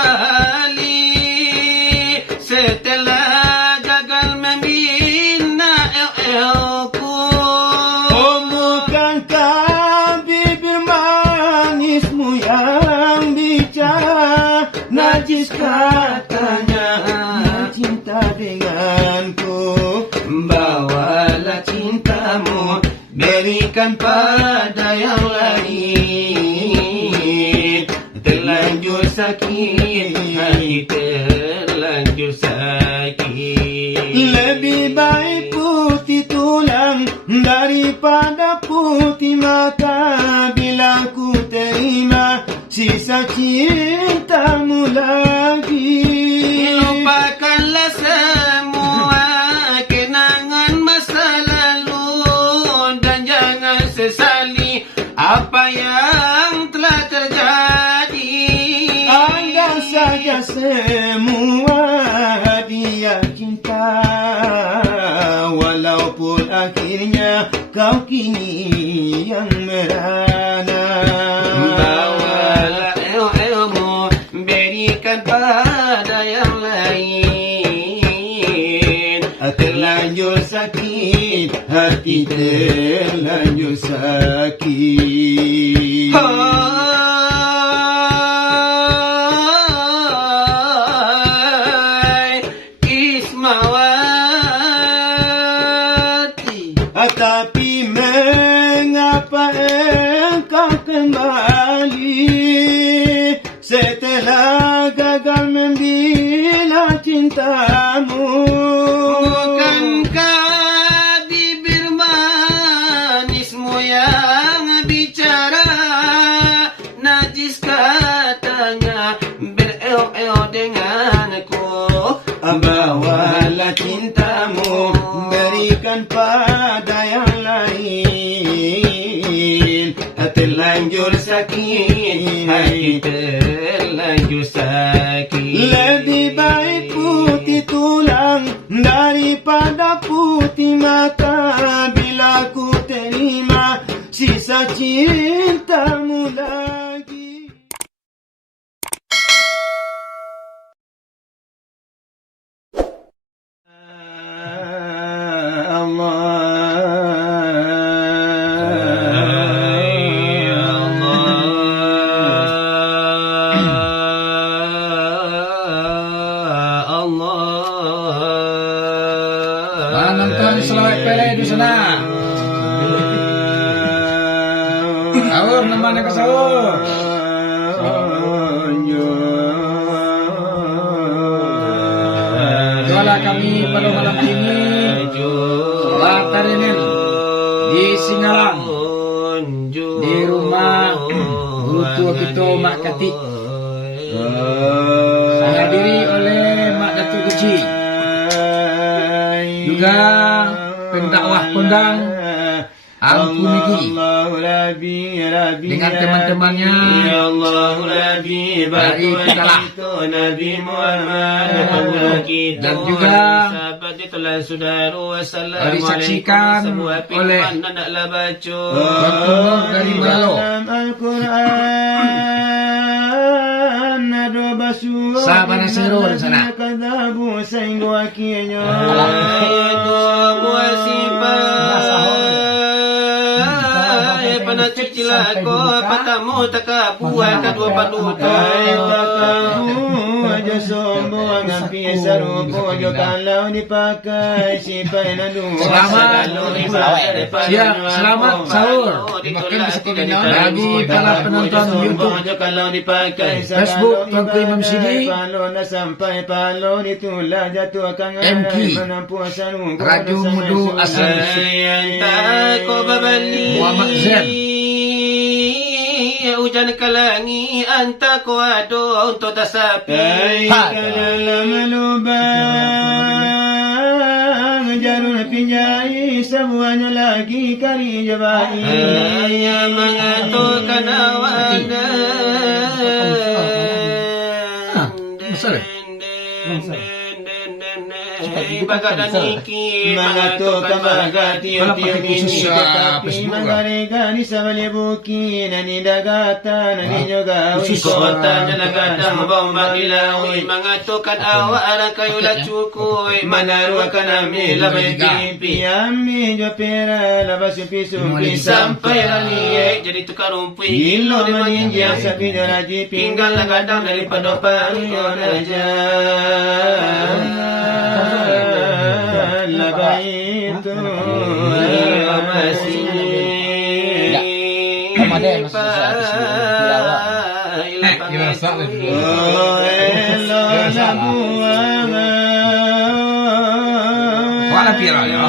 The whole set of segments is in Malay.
kembali setelah gagal membina ku. Oh, bukankah bibir manismu yang bicara, najis katanya cinta denganku. Bawalah cintamu, berikan pada yang lain. Terlanjur sakit, hati terlanjur sakit. Lebih baik putih tulang daripada putih mata, bila ku terima sisa cintamu lagi. Lupakanlah semua kenangan masa lalu dan jangan sesali apa yang telah terjadi. Anggap saja semua hadiah cinta, walaupun akhirnya kau kini yang merana. Bawalah ilmu, berikan pada yang lain. Terlanjur sakit, hati terlanjur sakit. Hai Ismawati, Tapi mengapa engkau kembali setelah gagal membina cintamu? bukankah bibir manismu yang bicara, najis katanya bereo-eo denganku. Bawalah cintamu, berikan pada yang lain. Terlanjur sakit, Hati terlanjur sakit. lebih baik putih tulang daripada putih mata, bila ku terima sisa cintamu lagi. Nonton selawat pele di sana. Sahur namanya ke sahur. Doalah kami pada malam ini sholat tarinil di Singalang, di rumah guru tua kita Mak Katik, dihadiri oleh Mak Datuk Guci, juga pendakwah kondang Ampu Negi dengan teman-temannya dari Petalah, dan juga disaksikan oleh Tuan dari Malalo. Sahabat Nasiro di sana. Pana cicilah ko patamu taka buat kedua panutai aja sombong ngampi sarupo jo kalau dipakai si penadu. Selamat sahur. Makan bagi para penonton YouTube, Facebook Tuanku Imam Sidi, MK Radio Mudu Asal Muhammad Zain. Hujan kalangi anta ko ado untuk tasapi dalam lubang jarun pinjai semuanya lagi kali jabai ya mengaturkan awana Bagadan niki Mangato kamaga tiyo-tiyo gini Sa tetapi Facebook, mangarega ni sa malibuki nani dagata nani nyoga Kota nalagata mabomba ilawi mga tukan awa arang kayo la chukoy manarwa ka namin labay tipi Piami jo pera labas yung piso sampai rani jadi tukar rumpi Ilo maninja sa pinaraji tinggal nagadang daripada pariyon aja Labay itu masih Ramadan masih susah tilawah. Mana pira ya?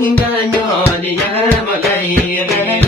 Tinggal nyo, dia malay,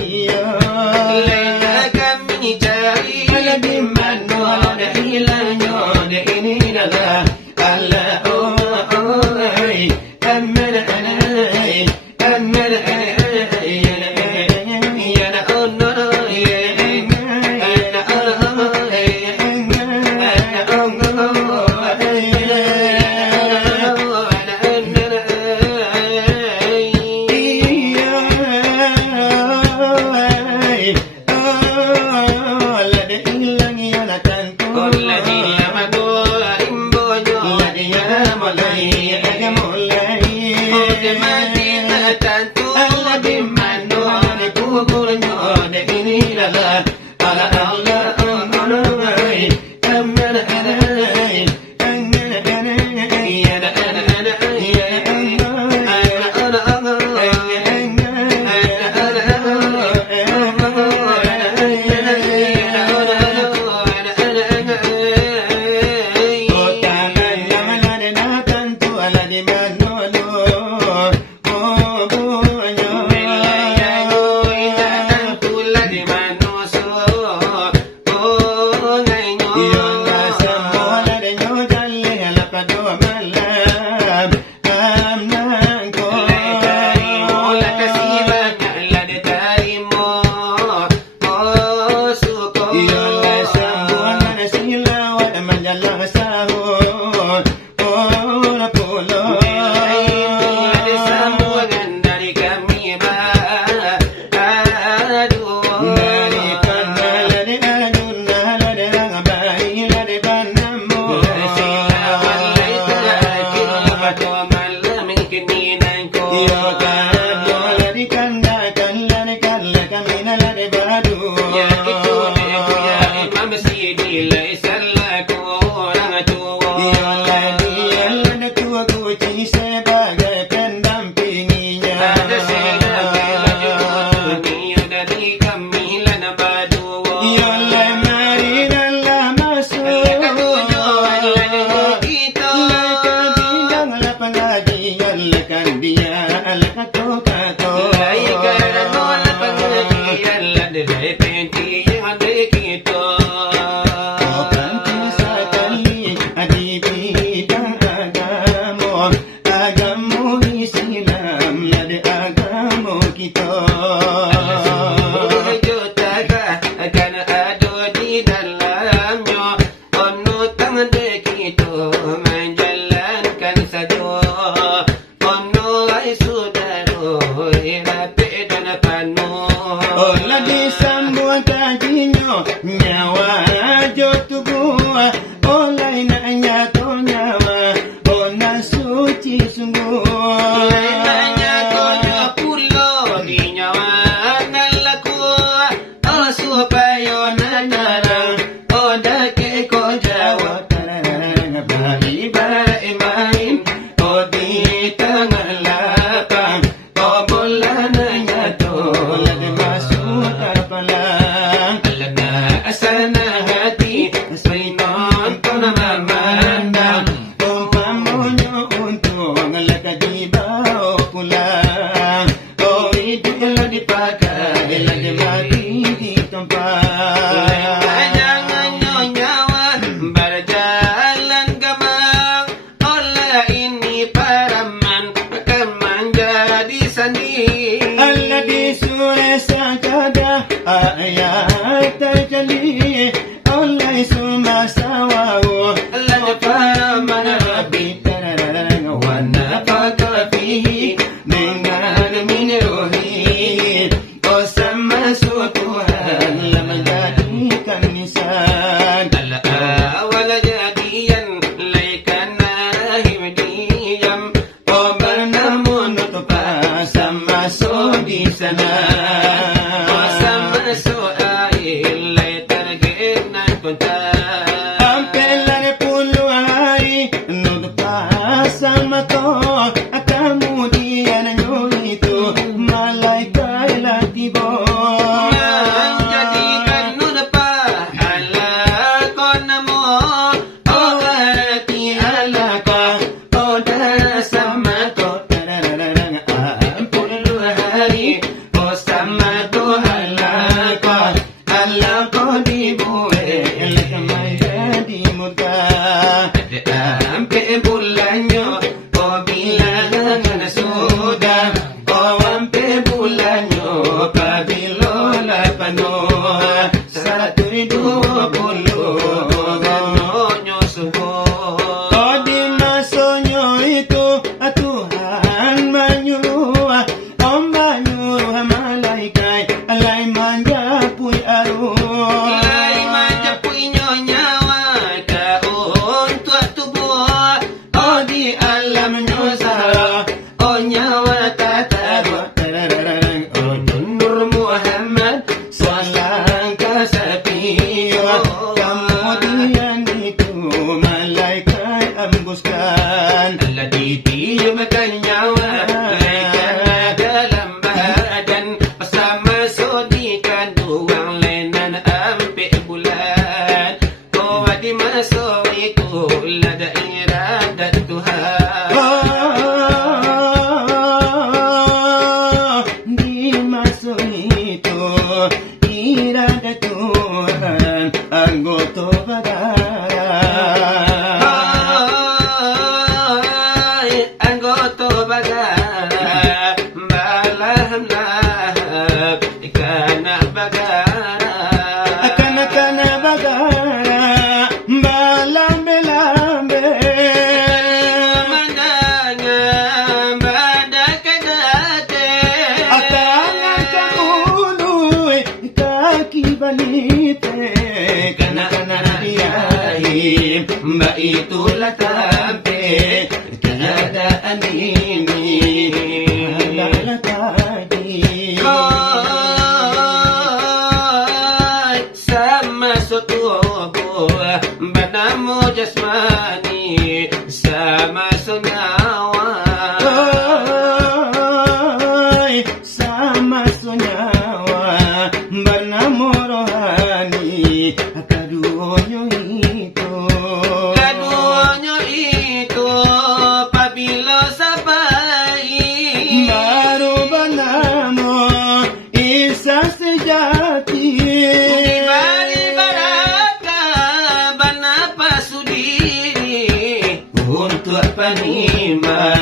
Sama so di sana, sama so wa tatawa Nur Muhammad Salang kasapiyo, kemudian itu malaikat embuskan Alladhi tiupkan nyawa Laikan dalam badan Bersama sodikan Tuang lenan ambil bulan Kau di masa itu Lada iradat Tuhan di masa itu iradat Tuhan anggota bagara Anggota bagara Balam lahap Ikana bagara Kana bagara balambe-lambe Mandangan badak date Akana kauluy kaki balite kana diahim mbak itulah tampe keadaan ini adalah tadi sama setubuh banamu jasmani sama senyawa sama senyawa bernama rohani kaduanya itu apabila sampai baru bernama Isa sejati Bari baraka banapa sudiri untuk penima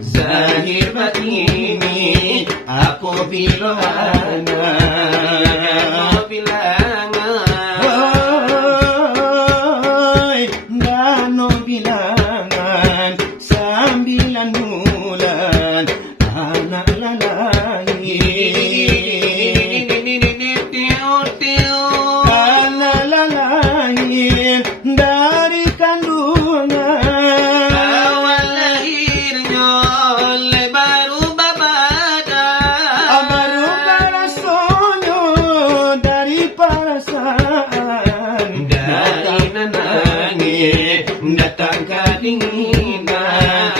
zahir batini aku bilana Dano bilangan 9 bulan anak lalaki anak lalaki dari kandungan awal lahirnya baru babada baru perasaannya dari perasaan dari nanangi datang kedinginan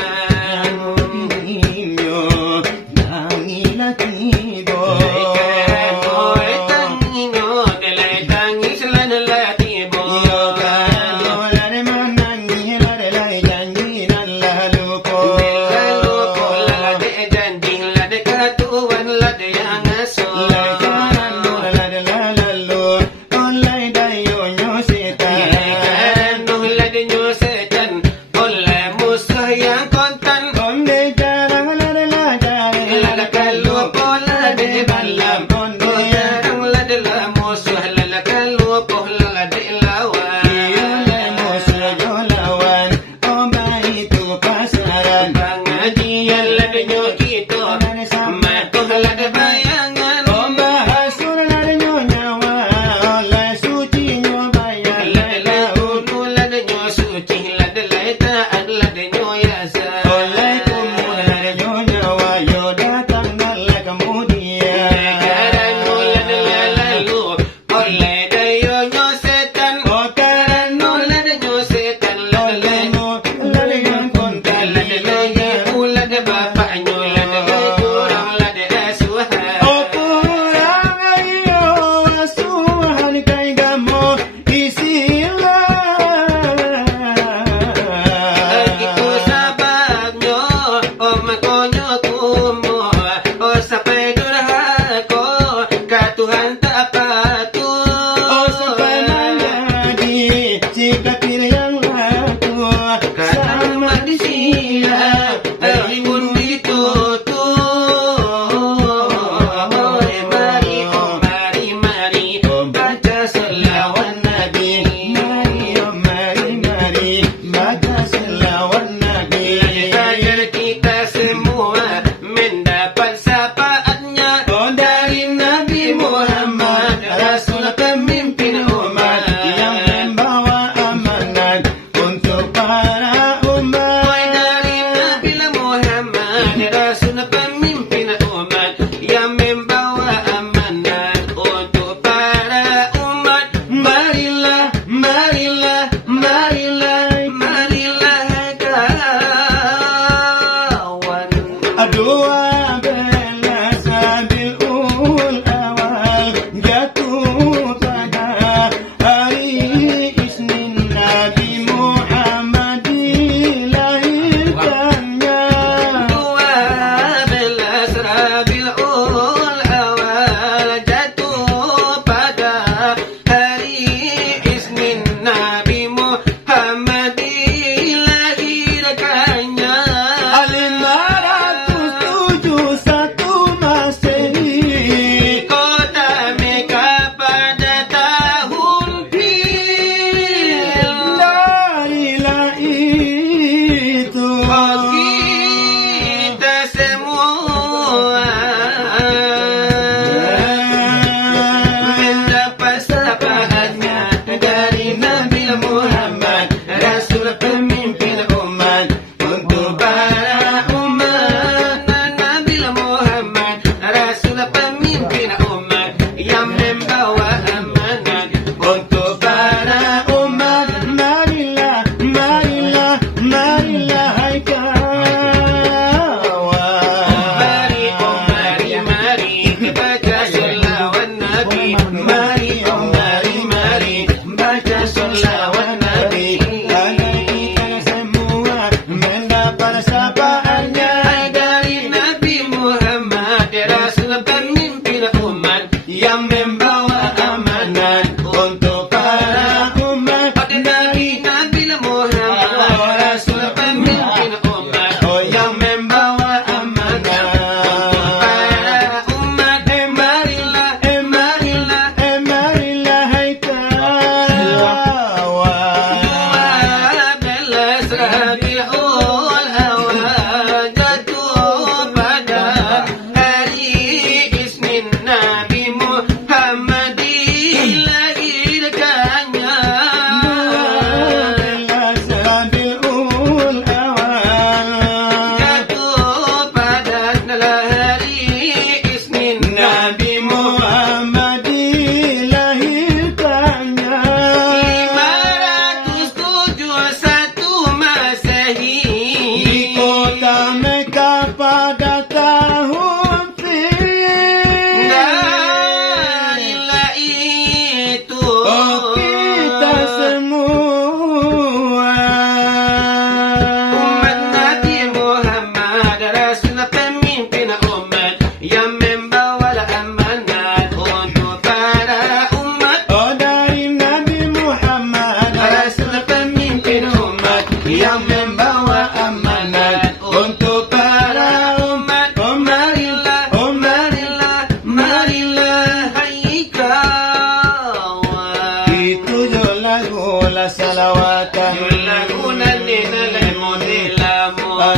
Bapaknya pemimpin umat yang membawa amanat untuk para umat. Marilah, marilah, marilah, marilah kawan. Dua belas Rabiul Awal jatuh pada hari Isnin, Nabi Muhammad dilahirkannya. 12 Rabiul Awal jatuh pada hari Isnin, Nabi Muhammad dilahirkannya. 571 Masehi Kota Mekah pada tahun Fil. darilah itu Kita semua mendapat syafaatnya dari Nabi Muhammad, Rasul pemimpin umat untuk para umat. Nabi Muhammad, Rasul pemimpin umat yang membawa amanat untuk para umat. Marilah, marilah, marilah hai kawan. Mari, oh mari, mari baca sholawat Nabi. Mari, oh mari, mari baca sholawat Nabi. Agar kita semua mendapat syafaatnya Dari Nabi Muhammad, Rasul pemimpin umat yang membawa amanat untuk para umat. Dari Nabi Muhammad, Rasul pemimpin umat yang membawa amanat untuk para umat. Marilah, marilah, Marilah hai kawan. 12 Rabiul Awal jatuh pada hari Isnin, Nabi Muhammad dilahirkannya. 12 Rabiul Awal Jatuh pada hari Isnin, Nabi Muhammad dilahirkannya. 571 Masehi Di kota Mekah pada tahun Fil. Darilah itu Kita semua umat Nabi Muhammad, Rasul pemimpin umat yang membawa amanat untuk para umat. dari Nabi Muhammad Rasul pemimpin umat yang membawa amanat untuk para umat. Marilah, marilah, marilah hai kawan. itu lagu la salawatan Lagunan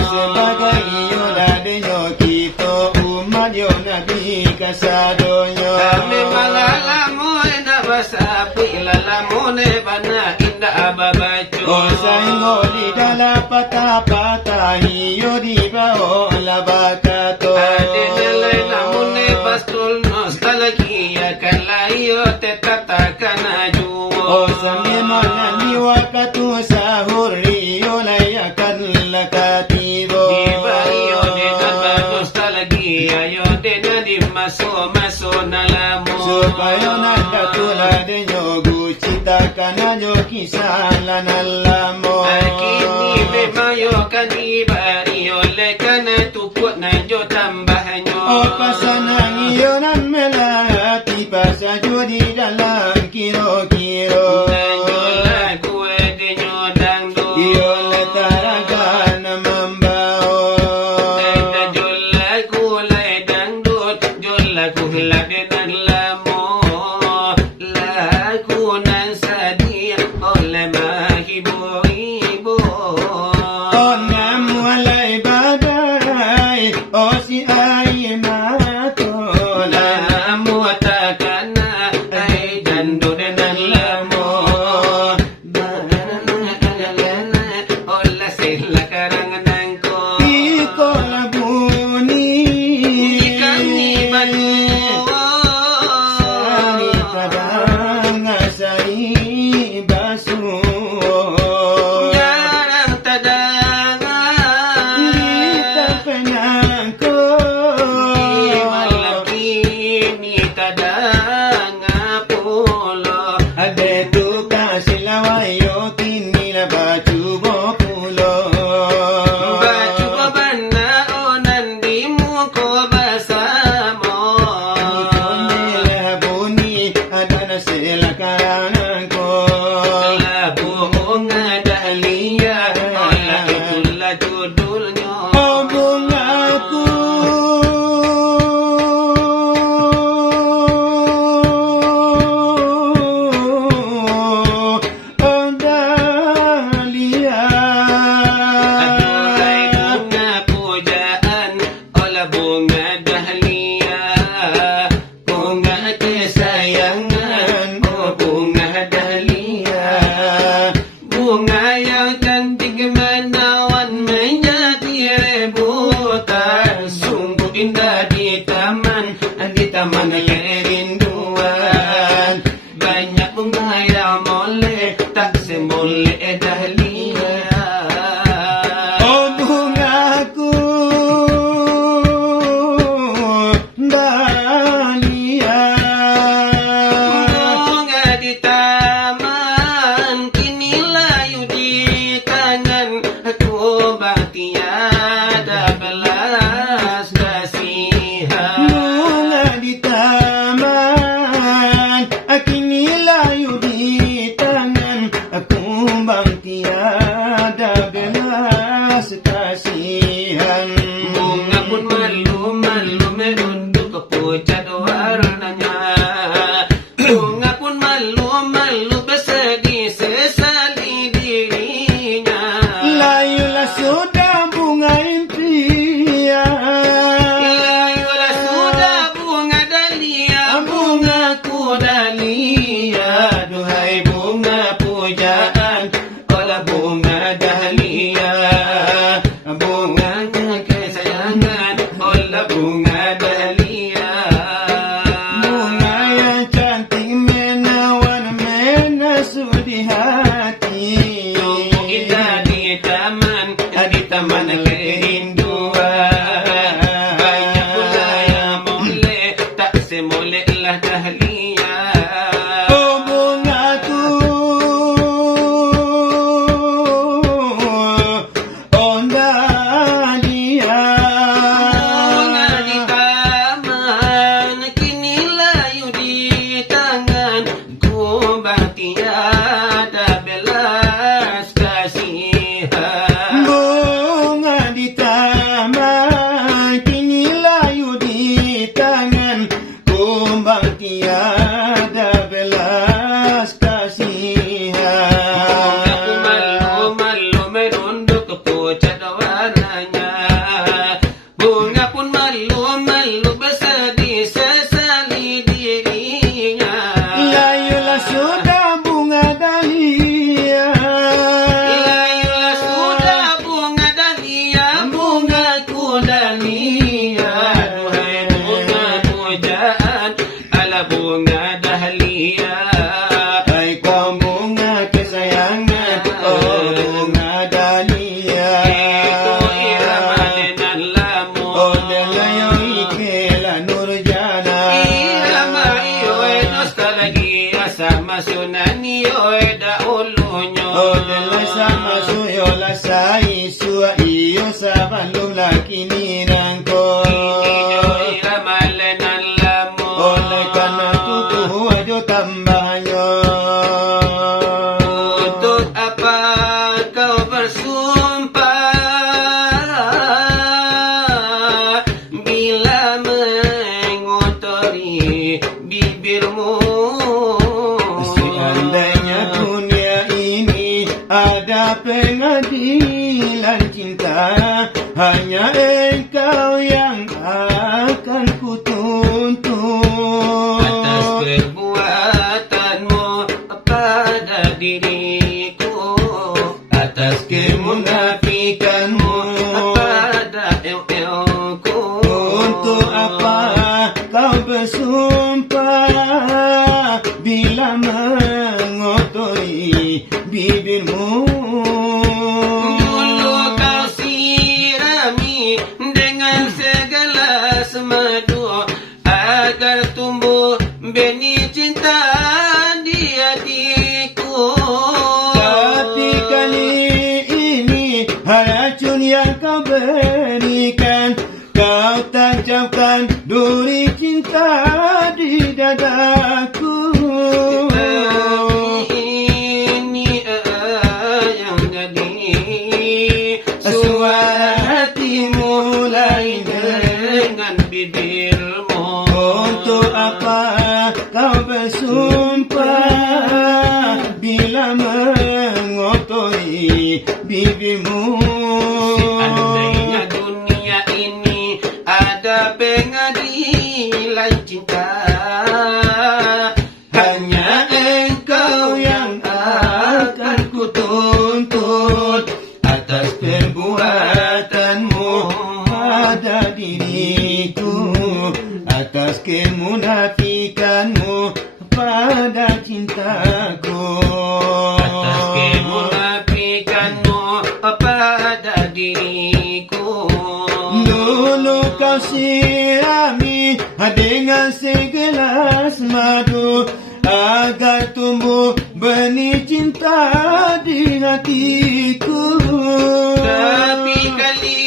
sebagai yonadinyo kita umat yo Nabi kasadonyo. kami malalamoy na basapi lalamoy bana inda ababacho. O saingo di dala pata-pata hiyo di bao labakato. Adenalay namune bastul nostalgia kalayo te tatakana juwo. O samimana ni wakatu sahuri yo layakan lakatibo. Di bariyo de nostalgia yo de nadi maso na lamo. Supaya nakatula de nyogu citakan ajo kisala nalamo. Kini bemayo kani bariyo le kana tukut na jo tambahanyo. O pasanang iyon ang melati pasajo di dalam kiro-kiro. Nanyola kue de nyodang do. Iyon letaragan na mambao. Eda jola kulay dang dot. Jola kuhla de nan lamo. Lagu nan sadia ole mahibo-hibo. O namwalay bagay o si ay matol. Lamo takana ay dando de nan lamo. Ola sila karangan ko. Iko labuni bunga dahlia, bunga kesayangan, oh bunga dahlia, bunga yang cantik menawan menjadi rebutan, sungguh indah di taman kerinduan, banyak bunga yang molek, tak semolek dahlia. Oh bungaku dahlia, Bunga di taman kini layu di tangan, aku tiada belas kasihan. bunga di taman kini layu di tangan, kumbang tiada belas kasihan. Bunga pun malu-malu merunduk pucat warnanya, bunga pun malu-malu bersedih sesali dirinya. Layulah sudah bunga impian, Layulah sudah bunga dahlia, bungaku dahlia, duhai bunga pujaan, olah bunga dahlia, bunganya kesayangan, olah bunga dahlia. bunga yang cantik menawan menasu di hati. Sungguh indah di taman kerinduan, banyak pula yang molek, tak semoleklah dahlia. Oh bungaku, oh dahlia, Bunga di taman kini layu di tangan, kumbang tiada belas kasihan. bunga di taman kini layu di tangan, kumbang tiada belas kasihan. Bungaku malu-malu merunduk pucat warnanya, bunga pun malu-malu bersedih sesali dirinya. Layulah sudah bunga dahlia, Layulah sudah bunga dahlia, bungaku dahlia, duhai bunga pujaan, ala bunga dahlia. hai kau bunga kesayangan, oh bunga dahlia. Itu irama dengan lamun, Oh delayo ikela nurjana, irama iyoe nostalgia sama sunani oe daulunyo. oh delay sama suyo lasai sua iyo sa bandung lakini nangko. Iyo irama dengan lamun, Oleh karena tubuh ajo tambahnya. untuk apa kau bersumpah bila mengotori bibirmu? Seandainya dunia ini ada pengadilan cinta, hanya engkau yang akan kutuntut. Atas perbuatanmu pada diriku, atas kemunafikanmu pada eu-euku. Untuk apa kau bersumpah bila mengotori bibirmu? Dulu kau sirami dengan segelas madu agar tumbuh benih cinta di hatiku. Tapi kali ini racun yang kau berikan, kau tancapkan duri cinta di dadaku. Ini yang jadi suara hatimu lain dengan bibirmu. Untuk apa kau bersumpah bila mengotori bibirmu? Seandainya dunia ini ada pengadilan cinta. Hanya engkau yang akan kutuntut atas perbuatanmu pada diriku, atas kemunafikanmu pada cintaku, atas kemunafikanmu pada diriku. Dulu kau sirami dengan segelas madu agar tumbuh benih cinta di hatiku. Tapi kali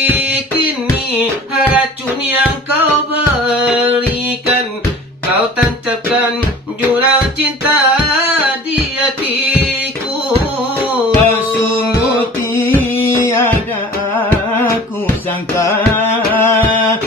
kini racun yang kau berikan, kau tancapkan jurang cinta di hatiku. Sungguh tiada aku sangka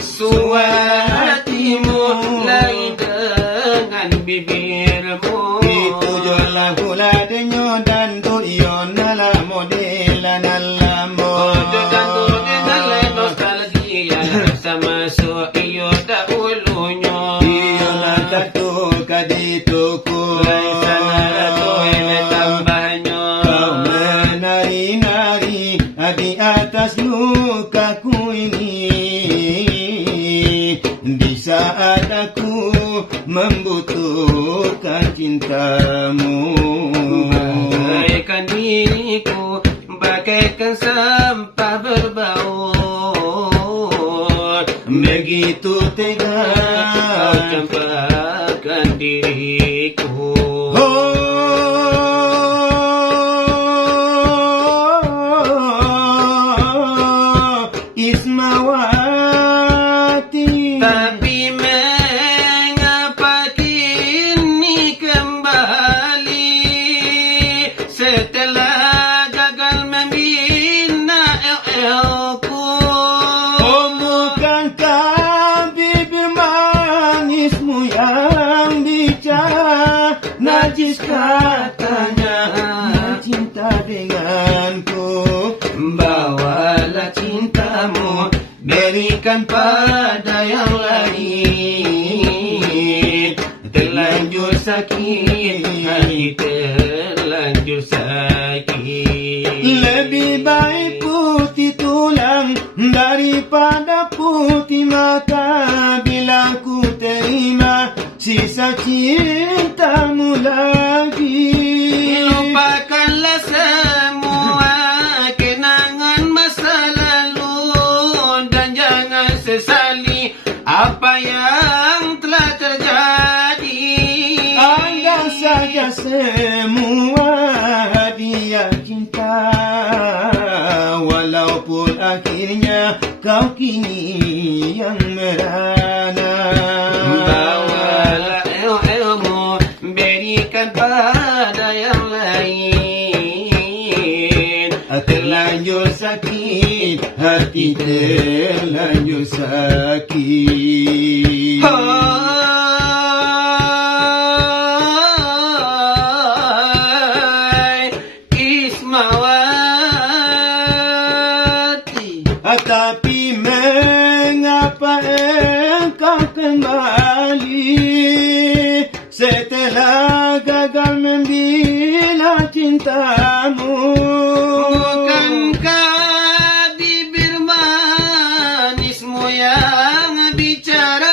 suara hatimu lain dengan bibirmu. itu jolah pula denyo dan doyon ala modelan alamo. Ojo ganto dengan nostalgia sama so iyo dahulunya. Iyo lang tato kadituku Sana to ele tambahnya. kau menari-nari di atas lukaku ini di saat aku membutuhkan cintamu. Bagaikan diriku bagaikan sampah berbaut, Begitu tega kau campakkan diriku. Ismawati, Tapi mengapa kini kembali setelah gagal membina el-elku? bukankah bibir manismu yang bicara najis katanya cinta denganku. Bawalah cintamu, berikan pada yang lain. Terlanjur sakit, hati terlanjur sakit. Lebih baik putih tulang daripada putih mata bila ku terima sisa cintamu lagi. Lupakanlah semua kenangan masa lalu dan jangan sesali apa yang telah terjadi. Anggap saja semua hadiah cinta, walaupun akhirnya kau kini yang merana. Bawalah ilmu, berikan pada yang lain. Terlanjur sakit, hati terlanjur sakit. Hai Ismawati, Tapi mengapa engkau kembali setelah gagal membina cintamu? bukankah bibir manismu yang bicara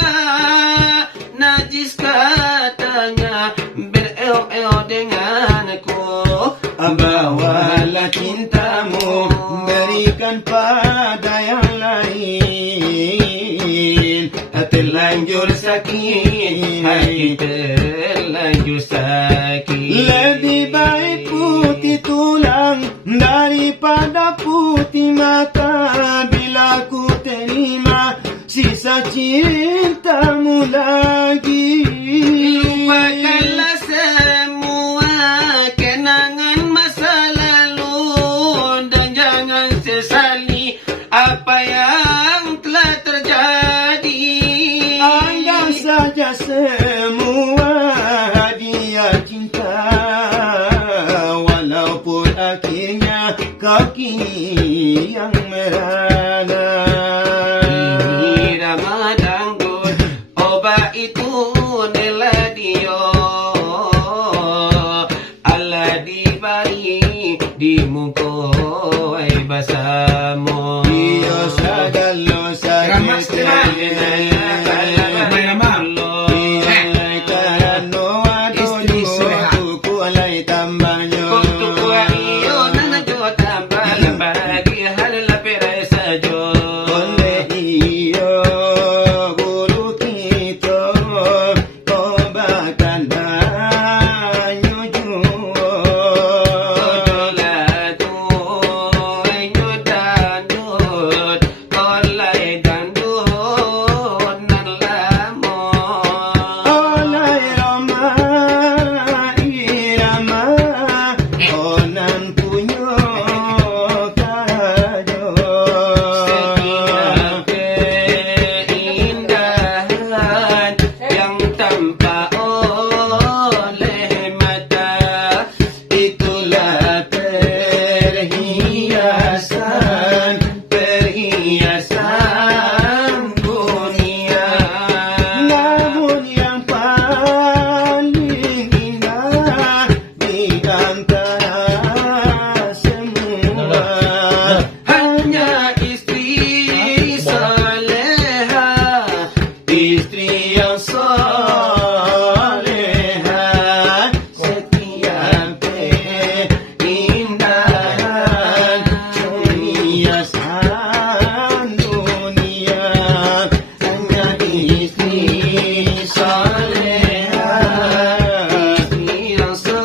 najis katanya berel-el denganku? Bawalah cintamu, berikan pada yang lain. Terlanjur sakit, Hati terlanjur sakit. lebih baik putih tulang daripada putih mata bila ku terima sisa cintamu lagi. Lupakanlah semua kenangan masa lalu dan jangan sesali apa yang telah terjadi. Anggap saja semua hadiah cinta, walaupun akhirnya kau kini yang merana. Ini Ramadan istri soleha, istri yang soleha.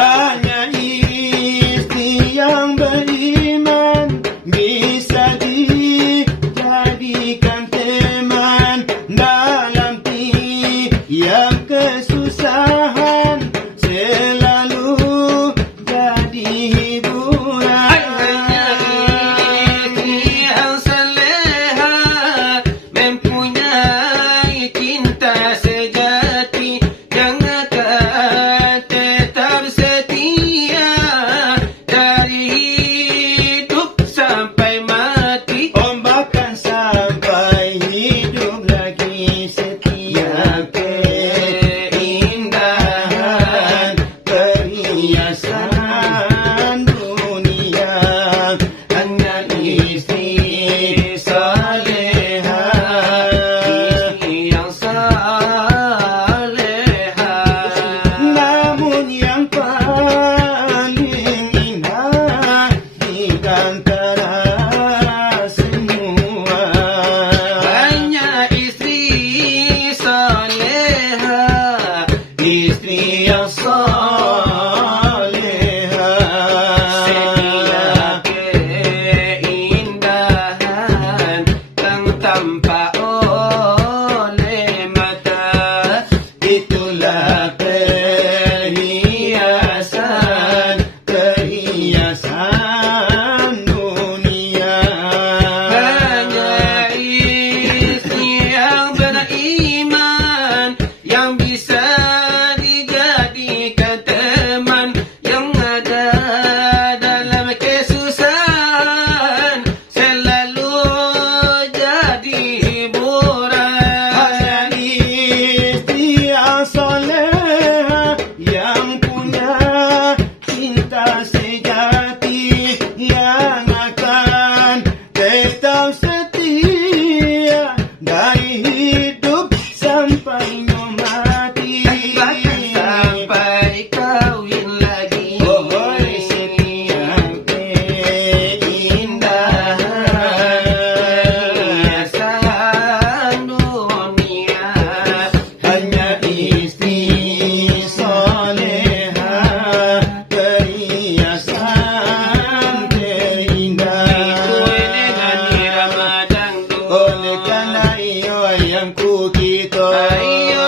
hanya istri yang beriman bisa dijadikan teman dalam tiap kesusahan, selalu jadi hiburan. Hanya istri yang soleha mempunyai cinta sejati yang akan tetap setia dari hidup sampai mati. Oh, bahkan sampai hidup lagi setia, keindahan perhiasan dunia hanya istri soleha, Istri yang soleha. namun yang paling indah di antara semua Hanya istri soleha, istri yang soleha, setia keindahan yang tampak oleh mata. itulah perhiasan dunia. Hanya istri yang beriman yang bisa dijadikan teman, yang ada dalam kesusahan selalu jadi hiburan. Hanya istri yang soleha yang punya cinta sejati yang akan tetap setia dari hidup sampai mati. Bahkan sampai kawin lagi. Oh, setiap perhiasan dunia. hanya istri soleha, perhiasan terindah. Dengan Ramadan Oleh karena iyo yang ku kita, ayo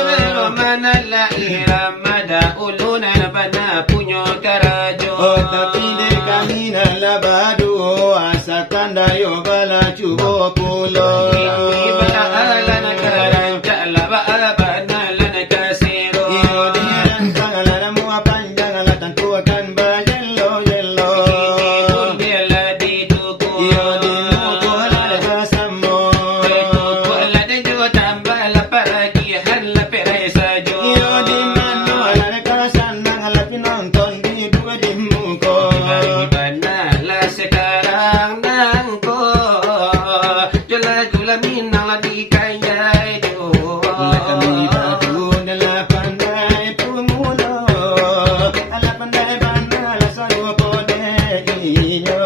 mana la Ramadan uluna pada punyo karajo. oh tapi de kami nalabadu asakan dayo bala cubo pulo. Kami bala na karanja la ba na la na kasiro. Iyo dengan tangan mu panjang alatan ku akan bayelo yelo. Bela di duku. Iyo di muku halal kasamo. Wala de jo tambah la pagi hal la perai sajo. Iyo di mano halal kasan nang halal pinonton di buka di muko. Bana la sekarang nangko. Jula minang la di kaya jo. Bila kami batu dalam pandai pumulo, ala pandai bana la sayo pode iyo.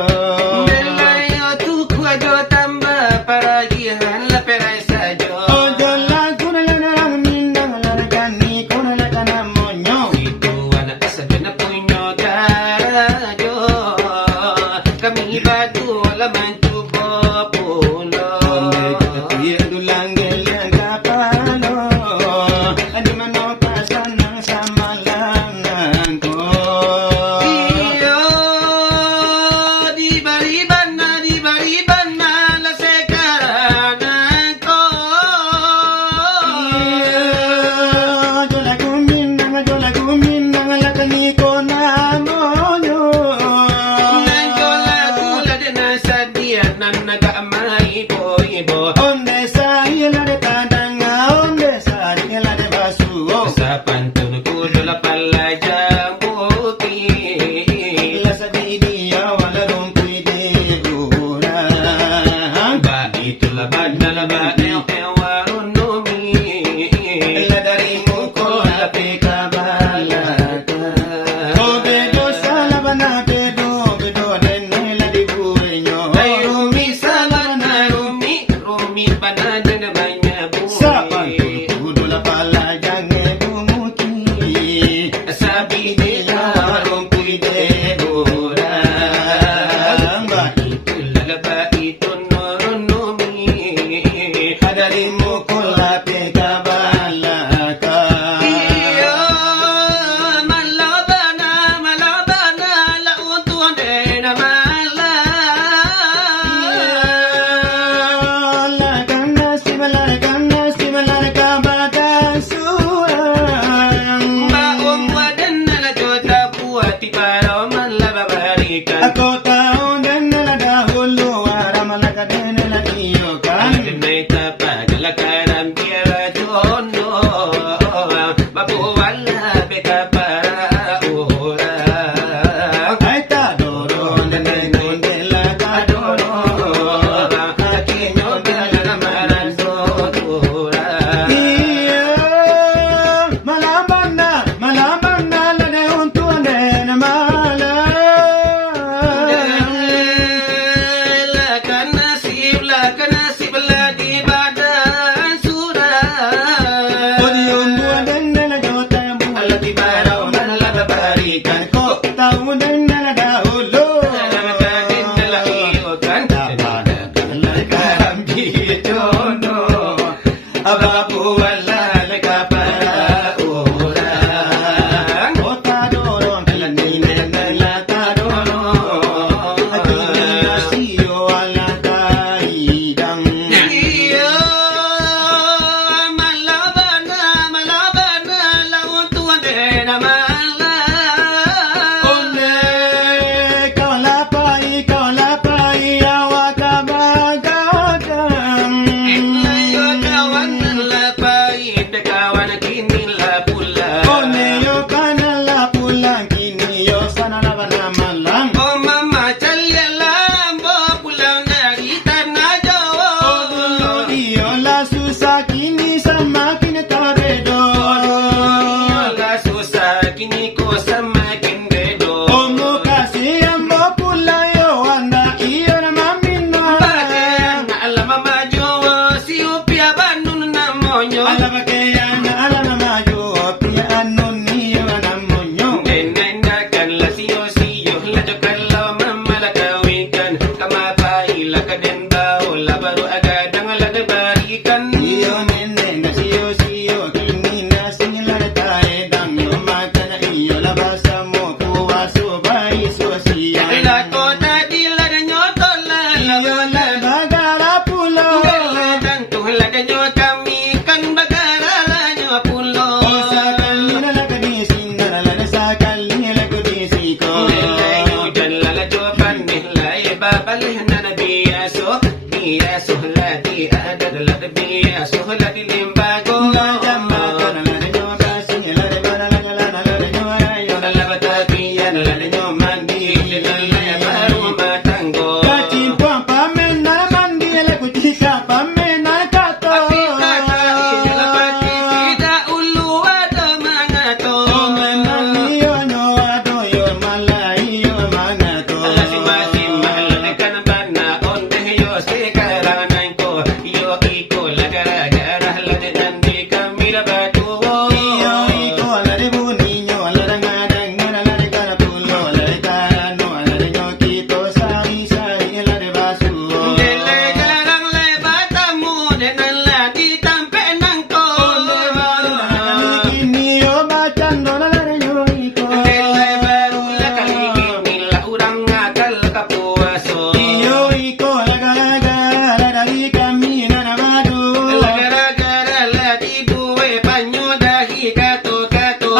Melayo tuku ajo tambah paragihan la perai sajo. Ojo lagu na lang minang largan ni kono la kanamonyo. Itu anak saja na punyo karajo. Kami batu la mancubo pulo. Onde kita tuye dulang gelang kapalo, adi mano pasan nang samalangan ko. Iyo di bari bana la sekarang ko. Ojo lagu minang lagan ni kono monyo. Nanjola gula de na sadia nan nagamay ibo. Onde saya la de kadanga, onde saya la de basuo. Sa pantun kulo la palajang buti. La sa di dia wala rumpi de ura. Ba itu la bana la ba warun numi. La dari muko la peka balata. O bedo sala bana bedo den la di buenyo. Ayumi salana Banana namanya Saban bui. kudu la pala jangan bumuki. Sabi nila rumpuy de orang. Lalaba ito norunumi. Adalimu kulape kabalaka. Iyo, malabana, lautuan de na mala. Maong wadan na jota buat para malababarikan. Ako taon din na dahulu ara malakaden na iyo kan. May tapag lakaran pira jono. Babuwala beta para orang. Ay tadoron din na la kadoro. Akinyo dala maran dotura. Iyo malaban na la de untuan din mala. Lakan nasib lagi badan surah. Odiyon buwan din na jota buwan. Alati baraw malababarikan. Ko taon din na dahulu. Nalagagin nila iyokan. Ababuwala laka para orang. O tadoron Alaninan na latadoro. siyo ala kaidang. Iyo, malabana, lautuan de na mala. Ole, ikaw lapay, awa ka bagagam. Ilayo kawan lapay, dekawan kinila pula. Ole, yo kanala pulang, kiniyo sana naman naman lang. Oh mama, chalya lambo pulang nakita na jawa. Odulo, iyo la susah, kini sama kinataredo. La susah kini ko sama kindedo. Omo kasi ambo pula, yo anda, iyo na mamino. Bagan na alam majo si upia banun na monyo. Alaba kaya na alama mayo, piano niyo na monyo. Nenendakan la siyo la jokalo mamalakawikan. Kamapay la kaden bao la baru agadang la debarikan. Iyo nene na siyo, kini na sinila tae dang yo makana iyo labasa mo kuwaso bay so siya. La kota di la danyo tola la Iyo na bagara pulo. Galadang tuhla danyo kami kan bagara la nyo pulo. O sa kalina la kadisin na la sa kalina la kudisiko. Nelayo dan lala jawaban nilai babalih na nabiyaso. Biyaso la di ada la biyaso la di limbago. Lalabatakian la danyo mandi la baru matanggo. Kita ulu ada mangato. Alasim malalakan bana onde yo sekarang ko yo iko lagara la de nandi kamira batu. Dele garang le batamu de nalla di tampe nangko. Dele baru la kali nila urang ngakal kapuaso. Gara-gara la di buwe panyo dahi kato.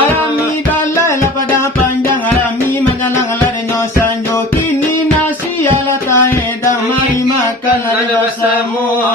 Arami balala pada panjang arami magalang larenyo sanjo kini nasi ala tae damai makan Ada rasa semua